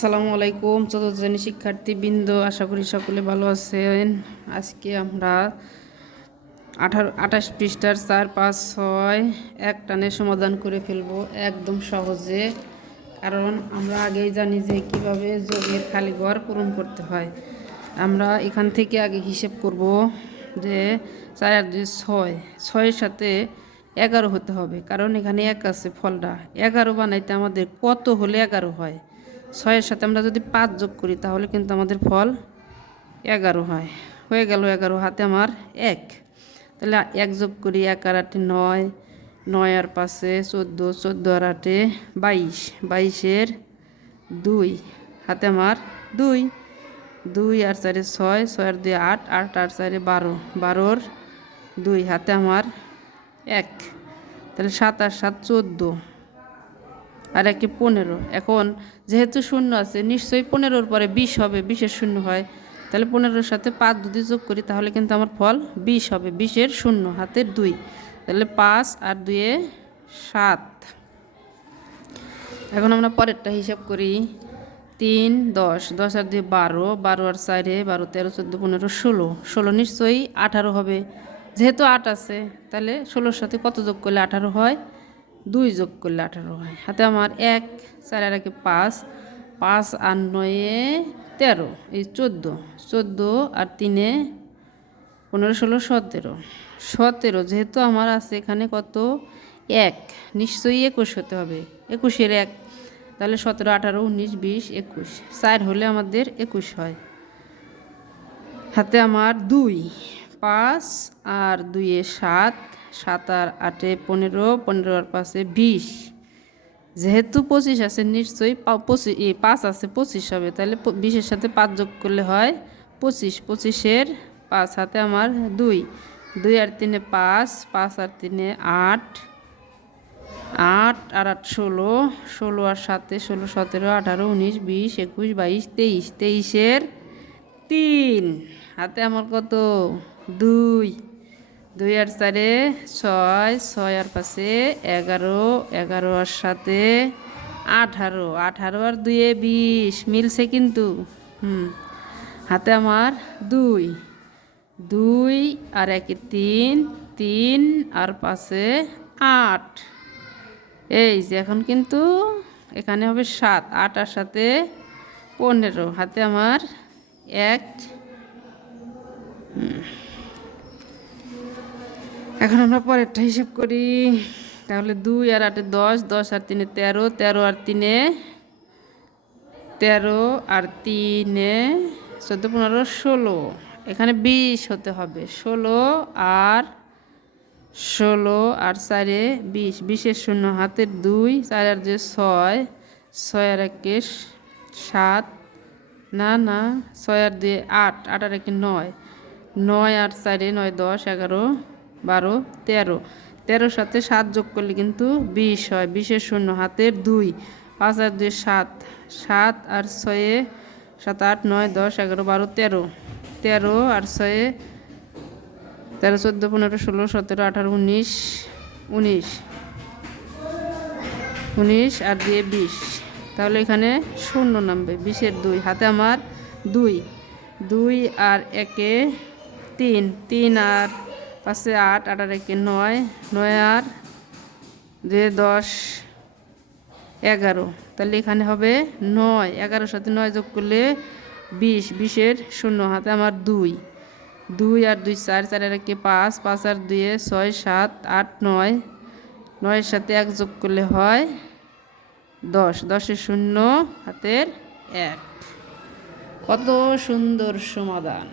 আসসালামু আলাইকুম চতুর্থ শ্রেণীর শিক্ষার্থীবৃন্দ, আশা করি সকলে ভালো আছেন। আজকে আমরা 28 পৃষ্ঠার 4, 5, 6 এক টানে সমাধান করে ফেলব একদম সহজে, কারণ আমরা আগেই জানি যে কিভাবে যোগের খালি ঘর পূরণ করতে হয়। আমরা এখান থেকে আগে হিসেব করব যে 4 আর 2 6, 6-এর সাথে 11 হতে হবে, কারণ এখানে 1 আছে ফলটা। 11 বানাইতে আমাদের কত হলে 11 হয়? 6-এর সাথে আমরা যদি 5 যোগ করি তাহলে কিন্তু আমাদের ফল 11 হয়। হয়ে গেল 11, হাতে আমার 1। তাহলে 1 যোগ করি, 1 আর 8 9, 9 আর 5 14, 14 আর 8 22, 22-এর 2, হাতে আমার 2, 2 আর 4 6, 6 আর 2 8, 8 আর 4 12, 12-র 2, হাতে আমার 1। তাহলে 7 আর 7 14 আর 1 15। এখন যেহেতু শূন্য আছে, নিশ্চয়ই 15-র পরে 20 হবে, 20-এর শূন্য হয়। তাহলে 15-র সাথে 5 যদি যোগ করি তাহলে কিন্তু আমার ফল 20 হবে, 20-এর শূন্য, হাতের 2। তাহলে 5 আর 2 7। এখন আমরা পরেরটা হিসাব করি। 3 10, 10 আর 2 12, 12 আর 4 12, 13 14 15 16, 16 নিশ্চয়ই 18 হবে। যেহেতু 8 আছে তাহলে 16-র সাথে কত যোগ করলে 18 হয়? 2 যোগ করলে 18 হয়। হাতে আমার 1, 4 আর 1 5, 5 আর 9 13, এই 14, 14 আর 3 15 16 17, 17 যেহেতু আমার আছে এখানে কত 1, নিশ্চয়ই 21 হতে হবে। 21-এর 1, তাহলে 17 18 19 20 21, 4 হলে আমাদের 21 হয়। হাতে আমার 2, 5 আর 2 7, 7 আর 8 15, 15 আর 5 20, যেহেতু 25 আছে নিশ্চয়ই 5 আছে 25 হবে। তাহলে 20-এর সাথে 5 যোগ করলে হয় 25, 25-এর 5, হাতে আমার 2, 2 আর 3 5, 5 আর 3 8, 8 আর 8 16, 16 আর 7 16 17 18 19 20 21 22 23, 23-এর 3, হাতে আমার কত 2, 2 আর 4 6, 6 আর 5 11, 11 আর 7 18, 18 আর 2 20, মিলছে কিন্তু। হাতে আমার 2, 2 আর 1 3, 3 আর 5 8, এই যে এখন কিন্তু এখানে হবে 7, 8 আর 7 15, হাতে আমার 1। এখন আমরা পরেরটা হিসাব করি। তাহলে 2 আর 8 10, 10 আর 3 13, 13 আর 3 13 আর 3 14 15 16, এখানে 20 হতে হবে। 16 আর 4 20, 20-এর শূন্য, হাতের 2, 4 আর 2 6, 6 আর 1 7, না 6 আর 2 8, 8 আর 1 9, 9 আর 4 9 10 11 12 13, 13-র সাথে 7 যোগ করলে কিন্তু 20 হয়, 20-এর শূন্য, হাতের 2, 5 আর 2 7, 7 আর 6 7 8 9 10 11 12 13, 13 আর 6 13 14 15 16 17 18 19 19, 19 আর 2 20, তাহলে এখানে শূন্য নামবে। 20-এর 2, হাতে আমার 2, 2 আর 1 3, 3 আর 5 8, 8 আর 1 9, 9 আর 2 10 11, তাহলে এখানে হবে 9, 11-র সাথে 9 যোগ করলে 20, 20-এর শূন্য, হাতে আমার 2, 2 আর 2 4, 4 আর 1 5, 5 আর 2 6 7 8 9, 9-এর সাথে 1 যোগ করলে হয় 10, 10-এর শূন্য, হাতের 1। কত সুন্দর সমাধান!